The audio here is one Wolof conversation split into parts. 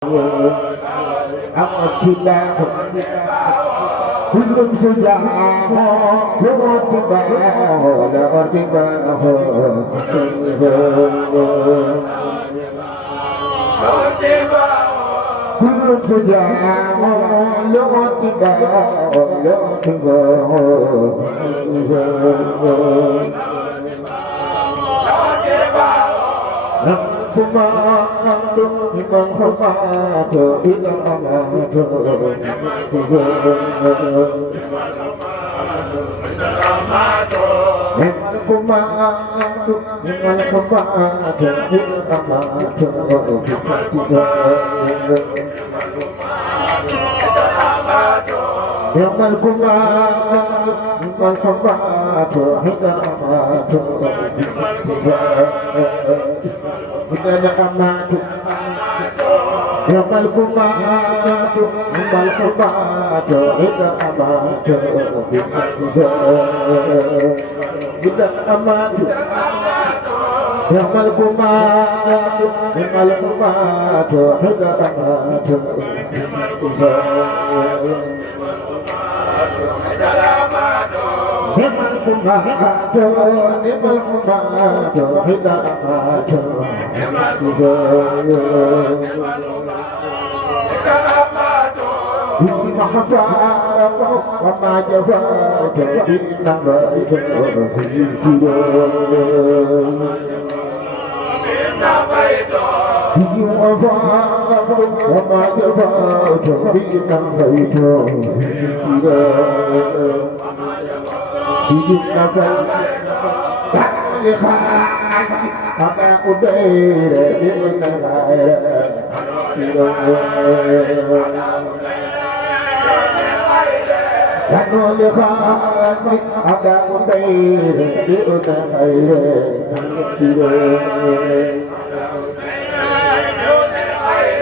Tiba Kulum sudah Lord tiba Lord tiba Kulum sudah Lord tiba Lord tiba Kumadu Imam Kumadu Ilam Amadu Imam Kumadu Imam Kumadu Ilam Amadu Yamal Kumadu Imam Kumadu Ilam Amadu Hidana amadu Yamal kumadu Yamal kumadu Hidana amadu Hidana amadu Yamal kumadu Yamal kumadu Hidana amadu Yamal kumadu Yamal kumadu Hidana amadu Apa udaira lina gaira Kanu likhani ada udaira lina gaira Kanu likhani ada udaira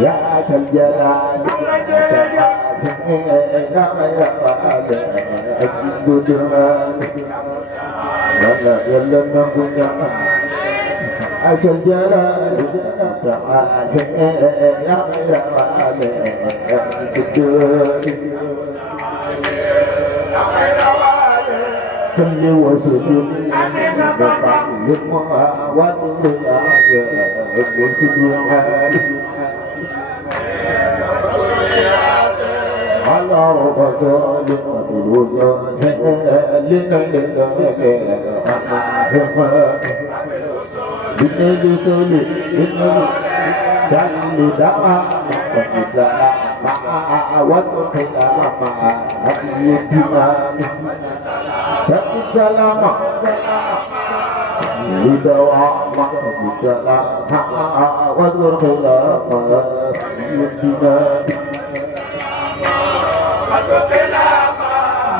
Ya Jalal Asal jalan تعالى يا غير صل وسلم على رب ظالم في الوجود بالنجو سولي جل دعا والخلاف هدي الدماء السلام لدوام السلام والخلاف هدي الدماء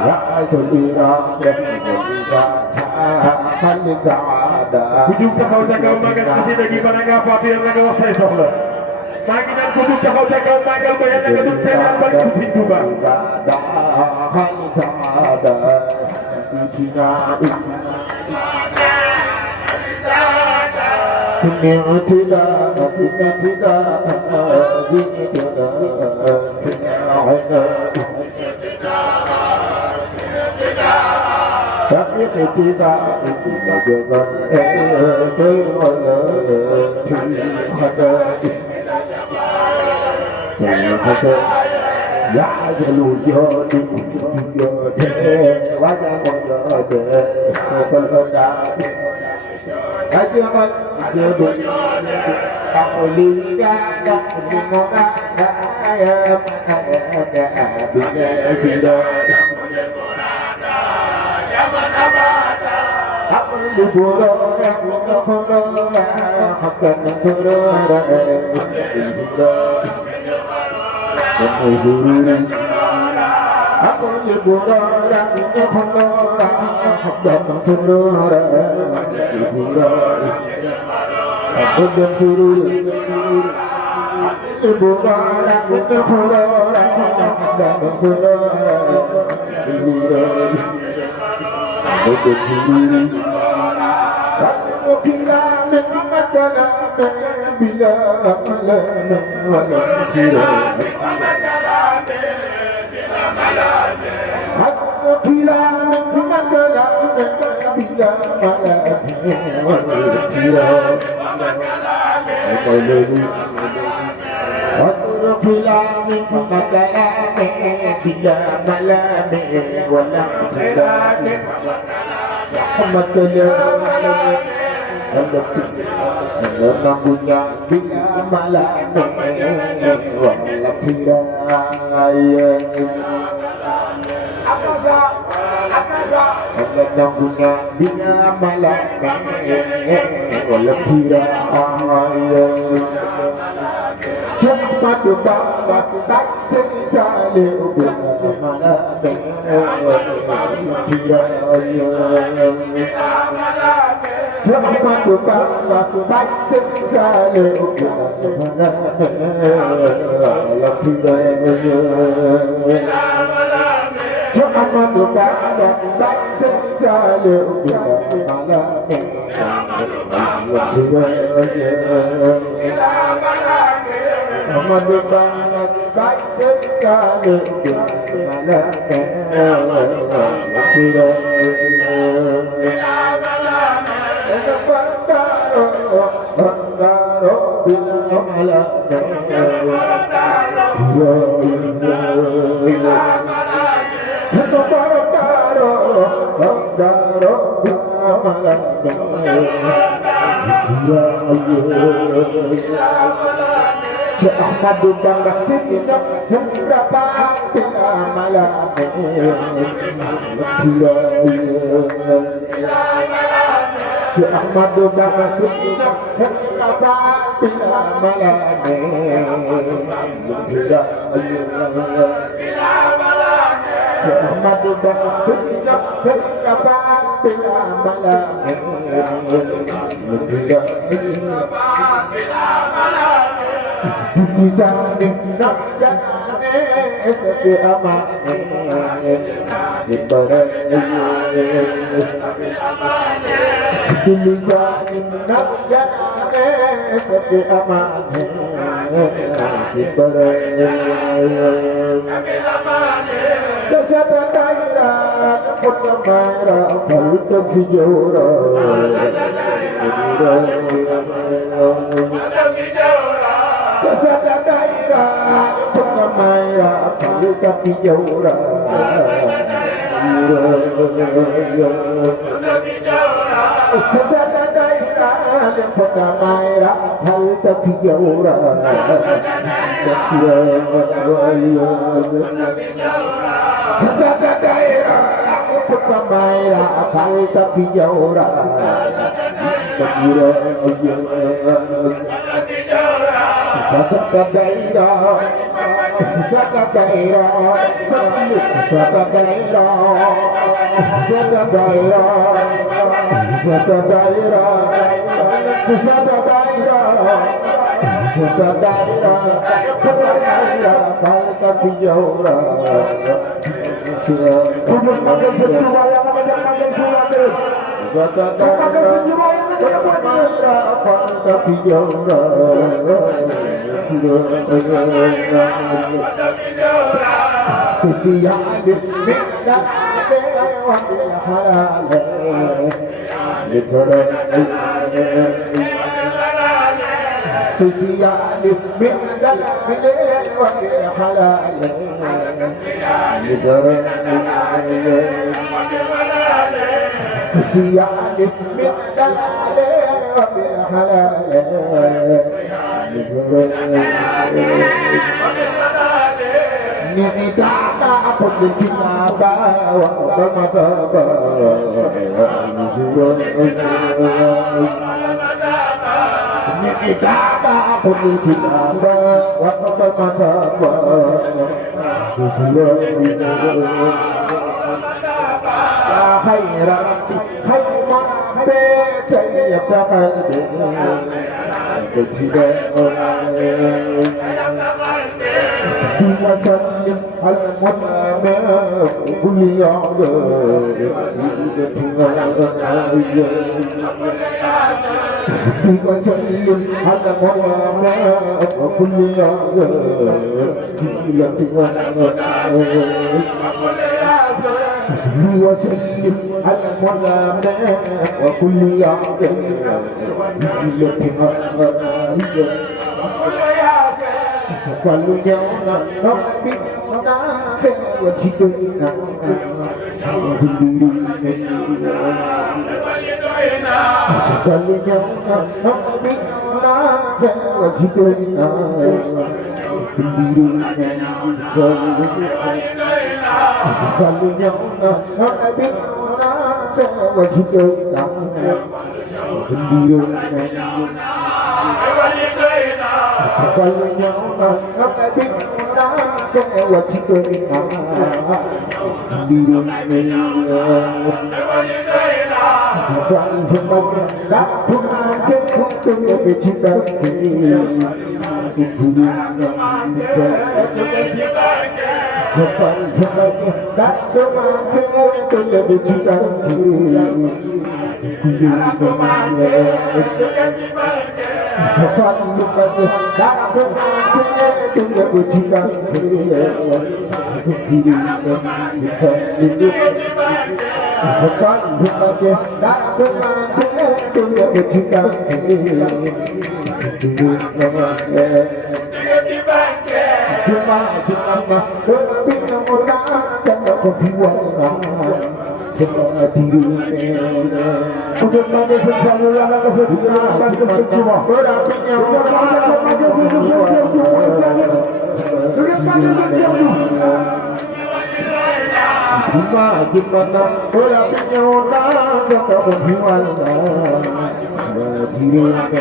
يا سيدنا خل سعادة Kujung taxaw ca kaw magal xasida gi bala nga fatir na nga wax say soxla maa ngi naan kujung taxaw ca kaw magal ba yàlla nga dul teelal ba ci Sëñ Tuuba خل سعادة كني اعتداء tapi ketika juga ya jalu jadi wajah jadi selada ajaran jadi aku lihat aku mengada ya mengada bila libura yang menghorora akan mensorora aku libura yang menghorora akan mensorora aku mensorora libura yang menghorora akan mensorora aku kira mengamatkan bila malam walam aku kira mengamatkan bila malam walam aku kira mengamatkan bila malam walam Muhammad punya bila malam walam kiraya punya bila malam walam kiraya cepat bangga tak sesali bila malam kiraya cepat bangga tak sesali bila malam kiraya cepat bangga tak sesali bila malam kiraya Amadu banget baik sekali bila Ahmad bangga sejenak berapa bila malam Ahmad bangga sejenak berapa bila malam Ahmad bangga sejenak berapa bila malam bisa nak janane sepi amane jibare bisa nak janane sepi amane jibare sesat daira Putamaira Palta Kijora Sasada Daira Putamaira Palta Kijora Sasada Daira Putamaira Palta Kijora Sasada Daira Putamaira Palta Kijora Sasada Daira Sasada Daira Sasada Daira Sasada Daira Sasada Daira Sasada Daira Sasada Daira Putamaira Palta Kijora خير ربي خير ما بيت يتقلب وسلم على المنام كل يوم وسلم على المنام كل يوم وسلم على المنام وكل يوم Selalu nyona Nabi Nabi Wajidina Selalu nyona Nabi Nabi Wajidina Selalu nyona Nabi Nabi Wajidina Sebaliknya orang nabi nak wajib dengan dirinya. Sebaliknya nak punya keuntungan bercinta dirinya. Sebaliknya nak punya keuntungan bercinta dirinya. Sebaliknya nak punya keuntungan bercinta dirinya. Sebaliknya nak punya keuntungan bercinta dirinya. Cuma kepingin orang jangan kebuangan cuma dirinya. Untuk mana selalu ada kebuangan cuma berapanya orang cuma gimana berapanya orang jangan kebuangan dirinya.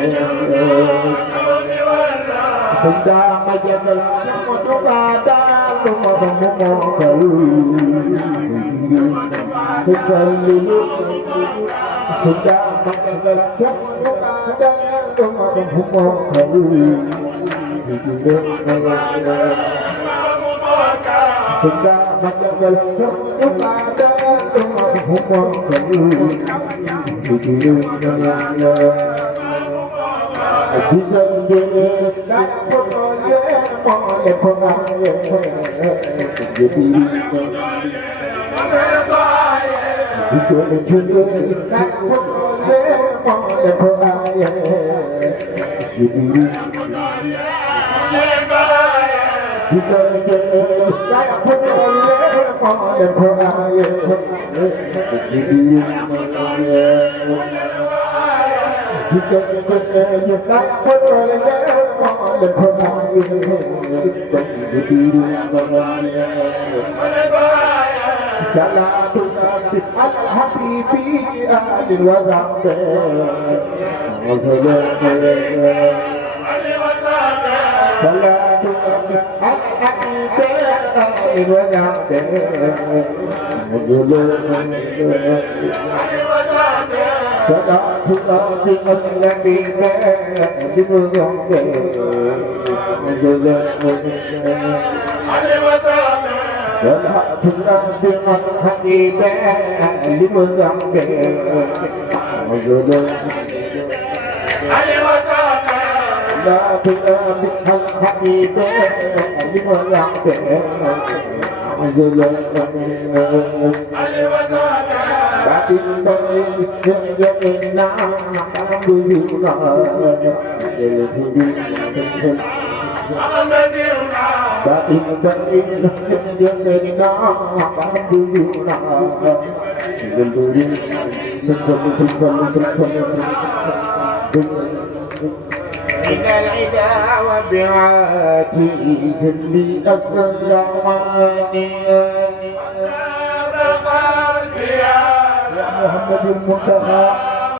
Sedang menjaga semua ada semua kau sekali sedang menjaga semua ada semua kau sedang menjaga semua ada semua kau bisa menjadi dan boleh jadi Salatu Nabi al-Habibi alil wazambe Salatu Nabi al-Habibi alil wazambe Salatu Nabi al-Habibi alil wazambe ولا تنبي عن حبيبي لمذنبي لا تنبي عن حبيبي لمذنبي بعدين بينا بزينا Batin batin jengena bambuna genduri Inal ida wa bi'ati zilli akramani Ya Muhammadul Mustafa